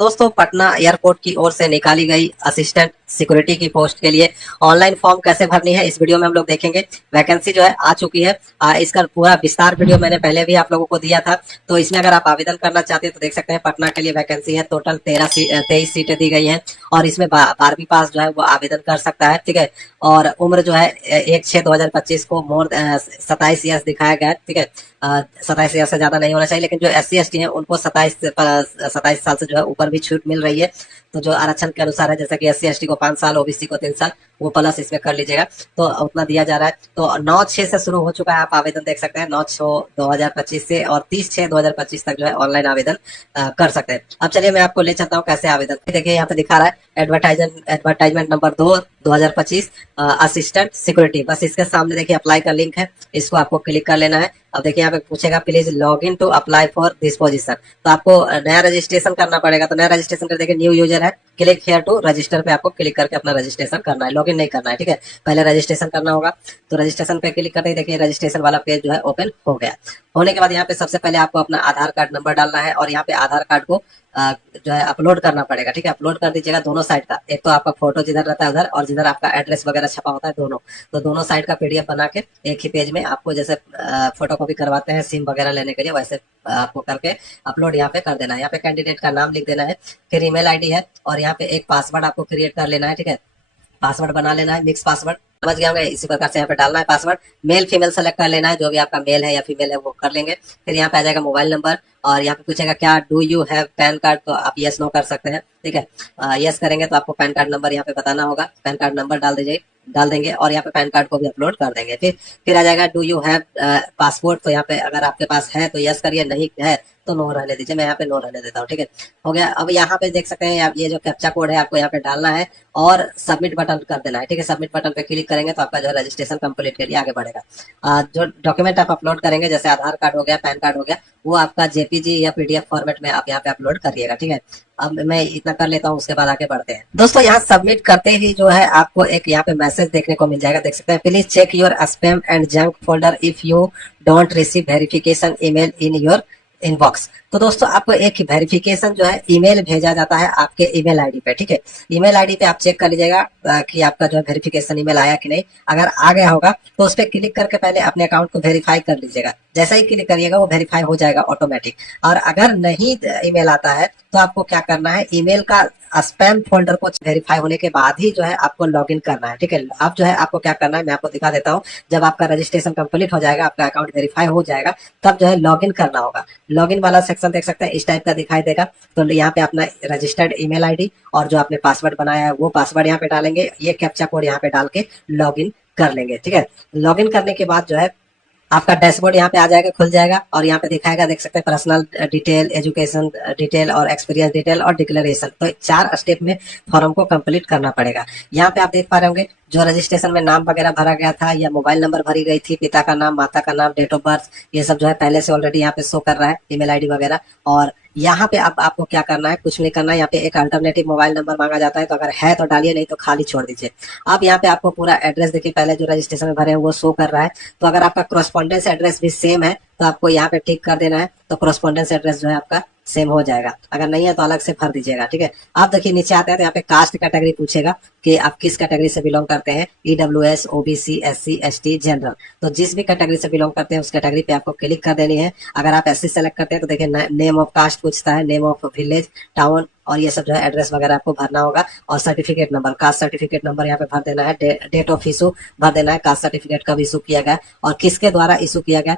दोस्तों पटना एयरपोर्ट की ओर से निकाली गई असिस्टेंट सिक्योरिटी की पोस्ट के लिए ऑनलाइन फॉर्म कैसे भरनी है इस वीडियो में हम लोग देखेंगे। वैकेंसी जो है आ चुकी है। इसका पूरा विस्तार वीडियो मैंने पहले भी आप लोगों को दिया था। तो इसमें अगर आप आवेदन करना चाहते हैं तो देख सकते हैं पटना के लिए वैकेंसी है। टोटल 23 सीटें दी गई हैं और इसमें 12वीं पास जो है वो आवेदन कर सकता है। ठीक है। और उम्र जो है 1/6/2025 को मोर 27 ईयर्स दिखाया गया है। ठीक है। 27 ईयर से ज्यादा नहीं होना चाहिए, लेकिन जो SC ST है उनको 27 साल से जो है ऊपर भी छूट मिल रही है। तो जो आरक्षण के अनुसार है, जैसे कि SC ST को 5 साल, OBC को 3 साल, वो प्लस इसमें कर लीजिएगा तो उतना दिया जा रहा है। तो 9/6 से शुरू हो चुका है, आप आवेदन देख सकते हैं 9/6/2025 से, और 30/6/2025 तक जो है ऑनलाइन आवेदन कर सकते हैं। अब चलिए मैं आपको ले चलता हूँ कैसे आवेदन। देखिए यहाँ पे दिखा रहा है एडवर्टाइजमेंट नंबर 2/2025 असिस्टेंट सिक्योरिटी। बस इसके सामने देखिए अप्लाई का लिंक है, इसको आपको क्लिक कर लेना है। अब देखिए यहाँ पे पूछेगा please log in to apply for this position. तो आपको नया रजिस्ट्रेशन करना पड़ेगा। तो नया रजिस्ट्रेशन कर देखिए न्यू यूजर है, क्लिक हियर टू रजिस्टर पे आपको क्लिक करके अपना रजिस्ट्रेशन करना है, लॉगिन नहीं करना है। ठीक है, पहले रजिस्ट्रेशन करना होगा। तो रजिस्ट्रेशन पे क्लिक करते ही देखिए रजिस्ट्रेशन वाला पेज जो है ओपन हो गया। होने के बाद यहाँ पे सबसे पहले आपको अपना आधार कार्ड नंबर डालना है और यहाँ पे आधार कार्ड को जो है अपलोड करना पड़ेगा। ठीक है, अपलोड कर दीजिएगा दोनों साइड का, एक तो आपका फोटो जिधर रहता है उधर और जिधर आपका एड्रेस वगैरह छपा होता है दोनों। तो दोनों साइड का PDF बना के एक ही पेज में आपको जैसे फोटो कॉपी करवाते हैं सिम वगैरह लेने के लिए, वैसे आपको करके अपलोड यहाँ पे कर देना है। यहाँ पे कैंडिडेट का नाम लिख देना है, फिर ईमेल ID है और यहाँ पे एक पासवर्ड आपको क्रिएट कर लेना है। ठीक है, पासवर्ड बना लेना है, मिक्स पासवर्ड, समझ गया होंगे। इसी प्रकार से यहाँ पे डालना है पासवर्ड। मेल फीमेल सेलेक्ट कर लेना है, जो भी आपका मेल है या फीमेल है वो कर लेंगे। फिर यहाँ पे आ जाएगा मोबाइल नंबर और यहाँ पे पूछेगा क्या do you have pan card, तो आप यस नो कर सकते हैं। ठीक है, यस करेंगे तो आपको पैन कार्ड नंबर यहाँ पे बताना होगा, पैन कार्ड नंबर डाल देंगे और यहाँ पे पैन कार्ड को भी अपलोड कर देंगे। फिर आ जाएगा डू यू हैव पासपोर्ट। तो यहाँ पे अगर आपके पास है तो यस करिए, नहीं है तो नो रहने दीजिए। मैं यहाँ पे नो रहने देता हूँ। ठीक है, हो गया। अब यहाँ पे देख सकते हैं ये जो कैप्चा कोड है आपको यहाँ पे डालना है और सबमिट बटन कर देना है। ठीक है, सबमिट बटन पे क्लिक करेंगे तो आपका जो है रजिस्ट्रेशन कंप्लीट के लिए आगे बढ़ेगा। जो डॉक्यूमेंट आप अपलोड करेंगे जैसे आधार कार्ड हो गया, पैन कार्ड हो गया, वो आपका JPG या PDF फॉर्मेट में आप यहाँ पे अपलोड करिएगा। ठीक है, अब मैं इतना कर लेता हूँ, उसके बाद आगे बढ़ते हैं। दोस्तों यहाँ सबमिट करते ही जो है आपको एक यहाँ पे मैसेज देखने को मिल जाएगा, देख सकते हैं please check your spam and junk folder if you don't receive verification email in your inbox. तो दोस्तों आपको एक वेरिफिकेशन जो है ईमेल भेजा जाता है आपके ईमेल ID पे। ठीक है, ईमेल ID पे आप चेक कर लीजिएगा कि आपका जो है वेरिफिकेशन ईमेल आया कि नहीं। अगर आ गया होगा तो उस पर क्लिक करके पहले अपने अकाउंट को वेरीफाई कर लीजिएगा। जैसा ही क्लिक करिएगा वो वेरीफाई हो जाएगा ऑटोमेटिक। और अगर नहीं ईमेल आता है तो आपको क्या करना है, ईमेल का स्पैम फोल्डर को वेरीफाई होने के बाद ही जो है आपको लॉगिन करना है। ठीक है, अब जो है आपको क्या करना है मैं आपको दिखा देता हूँ। जब आपका रजिस्ट्रेशन कंप्लीट हो जाएगा, आपका अकाउंट वेरीफाई हो जाएगा, तब जो है लॉगिन करना होगा। लॉगिन वाला सेक्शन देख सकते हैं इस टाइप का दिखाई देगा। तो यहाँ पे अपना रजिस्टर्ड ईमेल ID और जो आपने पासवर्ड बनाया है वो पासवर्ड यहाँ पे डालेंगे, ये कैप्चा कोड यहाँ पे डाल के लॉगिन कर लेंगे। ठीक है, लॉगिन करने के बाद जो है आपका डैशबोर्ड यहाँ पे आ जाएगा, खुल जाएगा और यहाँ पे दिखाएगा, देख सकते हैं पर्सनल डिटेल, एजुकेशन डिटेल और एक्सपीरियंस डिटेल और डिक्लेरेशन। तो 4 स्टेप में फॉर्म को कंप्लीट करना पड़ेगा। यहाँ पे आप देख पा रहे होंगे जो रजिस्ट्रेशन में नाम वगैरह भरा गया था या मोबाइल नंबर भरी गई थी, पिता का नाम, माता का नाम, डेट ऑफ बर्थ, ये सब जो है पहले से ऑलरेडी यहाँ पे शो कर रहा है, ईमेल ID वगैरह। और यहाँ पे आपको क्या करना है, कुछ नहीं करना है। यहाँ पे एक अल्टरनेटिव मोबाइल नंबर मांगा जाता है, तो अगर है तो डालिए, नहीं तो खाली छोड़ दीजिए। अब यहाँ पे आपको पूरा एड्रेस देखिए, पहले जो रजिस्ट्रेशन में भरे हैं वो शो कर रहा है। तो अगर आपका कॉरेस्पॉन्डेंस एड्रेस भी सेम है तो आपको यहाँ पे टिक कर देना है, तो कॉरेस्पॉन्डेंस एड्रेस जो है आपका सेम हो जाएगा। अगर नहीं है तो अलग से भर दीजिएगा। ठीक है, आप देखिए नीचे आते हैं तो यहाँ पे कास्ट कैटेगरी पूछेगा कि आप किस कैटेगरी से बिलोंग करते हैं, EWS, OBC, SC ST general. तो जिस भी कैटेगरी से बिलोंग करते हैं उस कैटेगरी पे आपको क्लिक कर देनी है। अगर आप SC सेलेक्ट करते हैं तो देखिए नेम ऑफ कास्ट पूछता है, नेम ऑफ विलेज, टाउन और ये सब जो है एड्रेस वगैरह आपको भरना होगा। और certificate number, caste certificate number यहाँ पे भर देना है। डेट ऑफ इशू भर देना है, कास्ट सर्टिफिकेट कब इशू किया गया और किसके द्वारा इशू किया गया,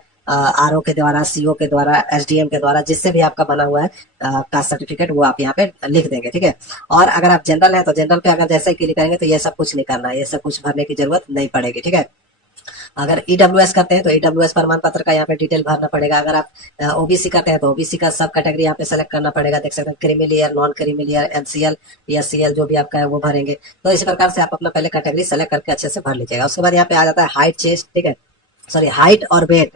RO के द्वारा, CO के द्वारा, SDM के द्वारा, जिससे भी आपका बना हुआ है कास्ट सर्टिफिकेट वो आप यहाँ पे लिख देंगे। ठीक है, और अगर आप जनरल है तो जनरल पे अगर जैसे ही क्लिक करेंगे तो ये सब कुछ नहीं करना है, ये सब कुछ भरने की जरूरत नहीं पड़ेगी। ठीक है, अगर EWS करते हैं तो EWS प्रमाण पत्र का यहाँ पे डिटेल भरना पड़ेगा। अगर आप OBC करते हैं तो OBC का सब कैटेगरी यहाँ पे सेलेक्ट करना पड़ेगा, देख सकते हैं क्रीमिलियर, नॉन क्रीमिलियर, MCL या CL जो भी आपका है वो भरेंगे। तो इसी प्रकार से आप अपना पहले कैटेगरी सेलेक्ट करके अच्छे से भर लीजिएगा। उसके बाद यहाँ पे आ जाता है हाइट, चेस्ट, ठीक है, सॉरी हाइट और वेट,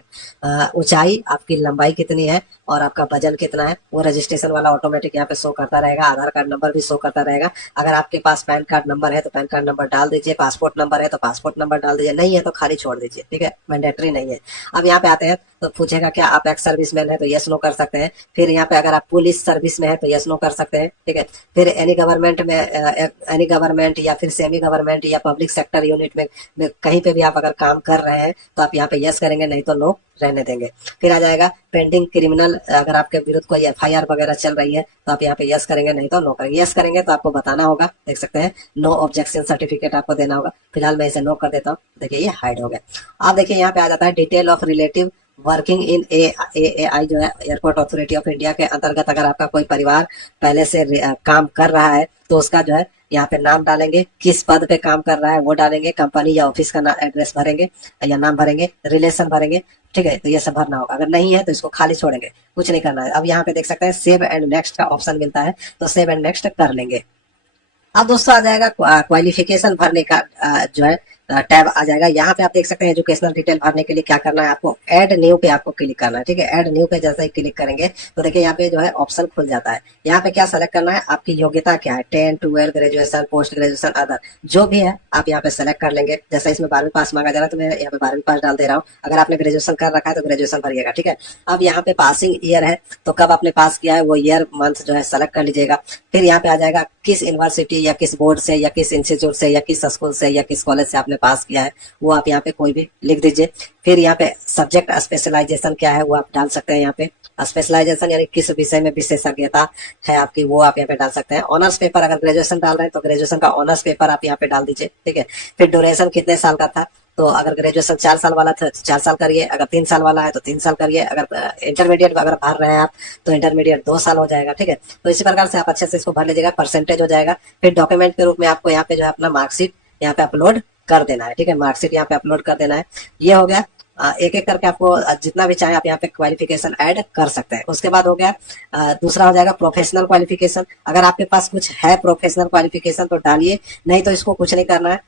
ऊंचाई, आपकी लंबाई कितनी है, और आपका वजन कितना है वो रजिस्ट्रेशन वाला ऑटोमेटिक यहाँ पे शो करता रहेगा। आधार कार्ड नंबर भी शो करता रहेगा। अगर आपके पास पैन कार्ड नंबर है तो पैन कार्ड नंबर डाल दीजिए, पासपोर्ट नंबर है तो पासपोर्ट नंबर डाल दीजिए, नहीं है तो खाली छोड़ दीजिए, ठीक है, मैंडेटरी नहीं है। अब यहाँ पे आते हैं तो पूछेगा क्या आप एक्स सर्विसमैन है तो यस नो कर सकते हैं। फिर यहाँ पे अगर आप पुलिस सर्विस में है तो यस नो कर सकते हैं, ठीक है। फिर एनी गवर्नमेंट में, एनी गवर्नमेंट या फिर सेमी गवर्नमेंट या पब्लिक सेक्टर यूनिट में कहीं पे भी आप अगर काम कर रहे हैं तो आप यहाँ पे यस करेंगे, नहीं तो नो रहने देंगे। फिर आ जाएगा पेंडिंग क्रिमिनल, अगर आपके विरुद्ध कोई एफआईआर वगैरह चल रही है तो आप यहाँ पे यस करेंगे, नहीं तो नो करेंगे। यस करेंगे तो आपको बताना होगा, देख सकते हैं नो ऑब्जेक्शन सर्टिफिकेट आपको देना होगा। फिलहाल मैं इसे नो कर देता हूँ, देखिए ये हाइड हो गया। अब देखिए यहाँ पे आ जाता है detail of relative working in AI जो है एयरपोर्ट अथॉरिटी ऑफ इंडिया के अंतर्गत। अगर आपका कोई परिवार पहले से काम कर रहा है तो उसका जो है यहाँ पे नाम डालेंगे, किस पद पे काम कर रहा है वो डालेंगे, कंपनी या ऑफिस का एड्रेस भरेंगे या नाम भरेंगे, रिलेशन भरेंगे, ठीक है। तो ये सब भरना होगा। अगर नहीं है तो इसको खाली छोड़ेंगे, कुछ नहीं करना है। अब यहाँ पे देख सकते हैं सेव एंड नेक्स्ट का ऑप्शन मिलता है, तो सेव एंड नेक्स्ट कर लेंगे। अब दोस्तों आ जाएगा क्वालिफिकेशन भरने का जो है टैब आ जाएगा। यहाँ पे आप देख सकते हैं एजुकेशनल डिटेल भरने के लिए क्या करना है, आपको ऐड न्यू पे आपको क्लिक करना है, ठीक है। ऐड न्यू पे जैसे ही क्लिक करेंगे तो देखिए यहाँ पे जो है ऑप्शन खुल जाता है। यहाँ पे क्या सेलेक्ट करना है, आपकी योग्यता क्या है, 10, 12, ग्रेजुएशन, पोस्ट ग्रेजुएशन, अदर जो भी है आप यहाँ पे सेलेक्ट कर लेंगे। जैसे इसमें 12वीं पास मांगा जा रहा है तो मैं यहाँ पे 12वीं पास डाल दे रहा हूँ। अगर आपने ग्रेजुएशन कर रखा है तो ग्रेजुएशन भरिएगा, ठीक है। अब यहाँ पे पासिंग ईयर है तो कब आपने पास किया है वो ईयर मंथ जो है सेलेक्ट कर लीजिएगा। फिर यहाँ पे आ जाएगा किस यूनिवर्सिटी या किस बोर्ड से या किस इंस्टीट्यूट से या किस स्कूल से या किस कॉलेज से आपने पास किया है वो आप यहाँ पे कोई भी लिख दीजिए। फिर यहाँ पे सब्जेक्ट स्पेशलाइजेशन क्या है वो आप डाल सकते हैं। यहाँ पे स्पेशलाइजेशन यानी किस विषय में विशेषज्ञता है आपकी वो आप यहाँ पे डाल सकते हैं। ऑनर्स पेपर अगर ग्रेजुएशन डाल रहे हैं तो ग्रेजुएशन का ऑनर्स पेपर आप यहाँ पे डाल दीजिए, ठीक है। फिर ड्यूरेशन कितने साल का था, तो अगर ग्रेजुएशन 4 साल वाला था 4 साल करिए, अगर 3 साल वाला है तो 3 साल करिए, अगर इंटरमीडिएट अगर भर रहे हैं आप तो इंटरमीडिएट 2 साल हो जाएगा, ठीक है। तो इसी प्रकार से आप अच्छे से इसको भर लीजिएगा, परसेंटेज हो जाएगा। फिर डॉक्यूमेंट के रूप में आपको यहाँ पे जो है अपना मार्कशीट यहाँ पे अपलोड कर देना है, ठीक है। मार्कशीट यहाँ पे अपलोड कर देना है। ये हो गया, एक एक करके आपको जितना भी चाहे आप यहाँ पे क्वालिफिकेशन ऐड कर सकते हैं। उसके बाद हो गया दूसरा हो जाएगा प्रोफेशनल क्वालिफिकेशन। अगर आपके पास कुछ है प्रोफेशनल क्वालिफिकेशन तो डालिए, नहीं तो इसको कुछ नहीं करना है,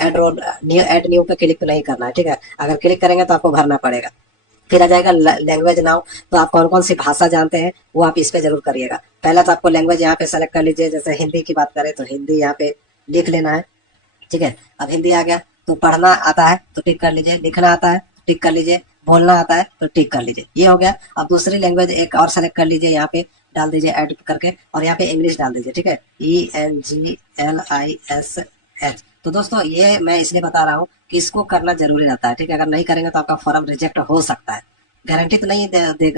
ऐड न्यू पे क्लिक नहीं करना है, ठीक है। अगर क्लिक करेंगे तो आपको भरना पड़ेगा। फिर आ जाएगा लैंग्वेज नाउ, तो आप कौन कौन सी भाषा जानते हैं वो आप इस पे जरूर करिएगा। पहला तो आपको लैंग्वेज यहाँ पे सेलेक्ट कर लीजिए, जैसे हिंदी की बात करें तो हिंदी यहाँ पे लिख लेना है, ठीक है। अब हिंदी आ गया तो पढ़ना आता है तो टिक कर लीजिए, लिखना आता है तो टिक कर लीजिए, बोलना आता है तो टिक कर लीजिए, ये हो गया। अब दूसरी लैंग्वेज एक और सेलेक्ट कर लीजिए, यहाँ पे डाल दीजिए ऐड करके और यहाँ पे इंग्लिश डाल दीजिए, ठीक है, ENGLISH। तो दोस्तों ये मैं इसलिए बता रहा हूँ कि इसको करना जरूरी रहता है, ठीक है। अगर नहीं करेंगे तो आपका फॉर्म रिजेक्ट हो सकता है। गारंटी तो नहीं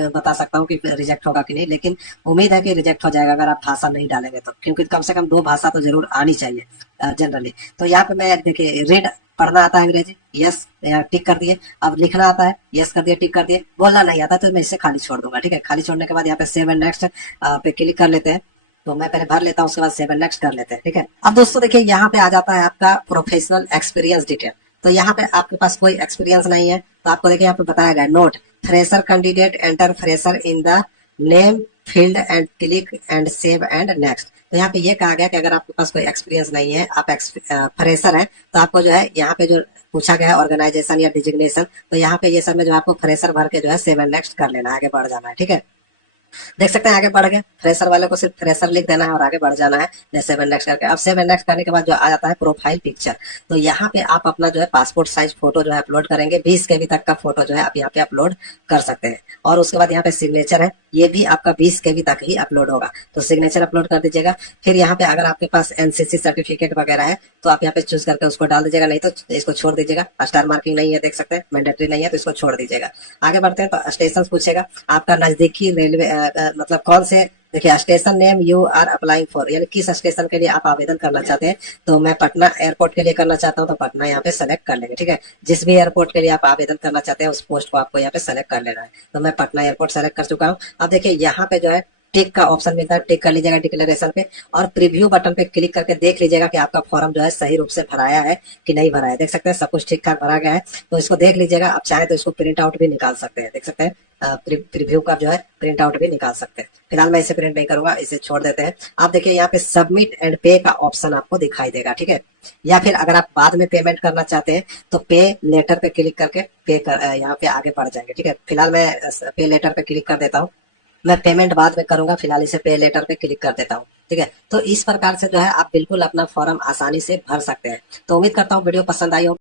बता सकता हूँ कि रिजेक्ट होगा कि नहीं, लेकिन उम्मीद है कि रिजेक्ट हो जाएगा अगर आप भाषा नहीं डालेंगे तो, क्योंकि कम से कम 2 भाषा तो जरूर आनी चाहिए जनरली। तो यहाँ पे मैं देखिए रीड पढ़ना आता है अंग्रेजी, यस यहाँ टिक कर दिए। अब लिखना आता है, यस कर दिए, टिक कर दिए। बोलना नहीं आता तो मैं इसे खाली छोड़ दूंगा, ठीक है। खाली छोड़ने के बाद यहाँ पे सेव एंड नेक्स्ट पे क्लिक कर लेते हैं। तो मैं पहले भर लेता हूँ, उसके बाद सेव एंड नेक्स्ट कर लेते हैं, ठीक है। अब दोस्तों देखिए यहाँ पे आ जाता है आपका प्रोफेशनल एक्सपीरियंस डिटेल। तो यहाँ पे आपके पास कोई एक्सपीरियंस नहीं है तो आपको देखिए यहाँ पे बताया गया note fresher candidate enter fresher in the name field and click and save and next. तो यहाँ पे ये कहा गया कि अगर आपके पास कोई एक्सपीरियंस नहीं है, आप फ्रेशर है तो आपको जो है यहाँ पे जो पूछा गया है ऑर्गेनाइजेशन या डिजिग्नेशन, तो यहाँ पे ये सब में जो आपको फ्रेशर भर के जो है सेव एंड नेक्स्ट कर लेना है, आगे बढ़ जाना है, ठीक है। देख सकते हैं आगे बढ़ गए, फ्रेशर वाले को सिर्फ फ्रेशर लिख देना है और आगे बढ़ जाना है जैसे सेव एंड नेक्स्ट करके। अब सेव एंड नेक्स्ट करने के बाद जो आ जाता है प्रोफाइल पिक्चर, तो यहाँ पे आप अपना जो है पासपोर्ट साइज फोटो जो है अपलोड करेंगे। 20 KB तक का फोटो जो है आप यहाँ पे अपलोड कर सकते हैं। और उसके बाद यहाँ पे सिग्नेचर है, ये भी आपका 20 KB तक ही अपलोड होगा, तो सिग्नेचर अपलोड कर दीजिएगा। फिर यहाँ पे अगर आपके पास NCC सर्टिफिकेट वगैरह है तो आप यहाँ पे चूज करके उसको डाल दीजिएगा, नहीं तो इसको छोड़ दीजिएगा। स्टार मार्किंग नहीं है, देख सकते हैं मैंडेटरी नहीं है तो इसको छोड़ दीजिएगा। आगे बढ़ते हैं तो स्टेशन पूछेगा, आपका नजदीकी रेलवे मतलब कौन से, देखिए station name you are applying for, यानी किस स्टेशन के लिए आप आवेदन करना चाहते हैं। तो मैं पटना एयरपोर्ट के लिए करना चाहता हूँ तो पटना यहाँ पे सेलेक्ट कर लेंगे, ठीक है। जिस भी एयरपोर्ट के लिए आप आवेदन करना चाहते हैं उस पोस्ट को आपको यहाँ पे सेलेक्ट कर लेना है। तो मैं पटना एयरपोर्ट सेलेक्ट कर चुका हूँ। अब देखिए यहाँ पे जो है टिक का ऑप्शन मिलता है, टिक कर लीजिएगा डिक्लेरेशन पे और प्रीव्यू बटन पे क्लिक करके देख लीजिएगा कि आपका फॉर्म जो है सही रूप से भराया है कि नहीं भरा है। देख सकते हैं सब कुछ ठीक ठाक भरा गया है, तो इसको देख लीजिएगा। आप चाहे तो इसको प्रिंट आउट भी निकाल सकते हैं, देख सकते हैं प्रीव्यू का जो है प्रिंट आउट भी निकाल सकते हैं। फिलहाल मैं इसे प्रिंट नहीं करूंगा, इसे छोड़ देते हैं। आप देखिए यहाँ पे सबमिट एंड पे का ऑप्शन आपको दिखाई देगा, ठीक है। या फिर अगर आप बाद में पेमेंट करना चाहते हैं तो पे लेटर पे क्लिक करके यहाँ पे आगे बढ़ जाएंगे। ठीक है, फिलहाल मैं पे लेटर पे क्लिक कर देता हूँ। मैं पेमेंट बाद में करूंगा, फिलहाल इसे पे लेटर पे क्लिक कर देता हूँ। ठीक है, तो इस प्रकार से जो है आप बिल्कुल अपना फॉर्म आसानी से भर सकते हैं। तो उम्मीद करता हूँ वीडियो पसंद आई हो।